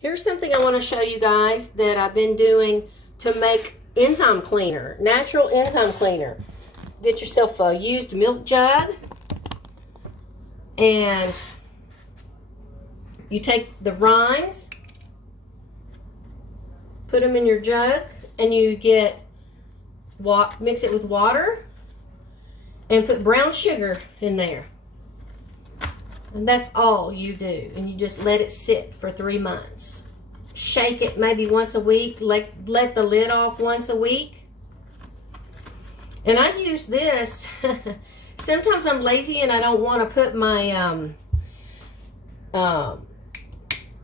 Here's something I want to show you guys that I've been doing to make enzyme cleaner, natural enzyme cleaner. Get yourself a used milk jug and you take the rinds, put them in your jug, and you mix it with water and put brown sugar in there. And that's all you do. And you just let it sit for 3 months. Shake it maybe once a week. Let the lid off once a week. And I use this. Sometimes I'm lazy and I don't want to put my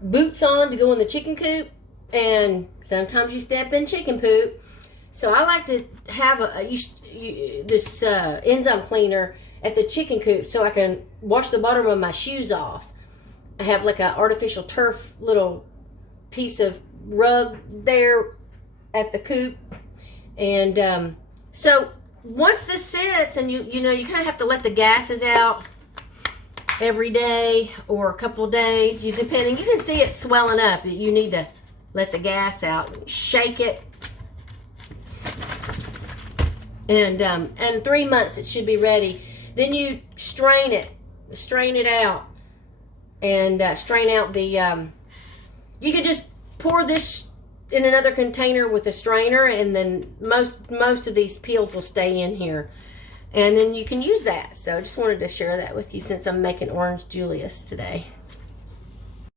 boots on to go in the chicken coop. And sometimes you step in chicken poop. So I like to have this enzyme cleaner at the chicken coop so I can wash the bottom of my shoes off. I have like an artificial turf little piece of rug there at the coop. And so once this sits, and you know you kind of have to let the gases out every day or a couple of days, depending. You can see it swelling up. You need to let the gas out. Shake it. And 3 months it should be ready. Then you strain it out, and strain out the, you could just pour this in another container with a strainer, and then most of these peels will stay in here. And then you can use that. So I just wanted to share that with you since I'm making Orange Julius today.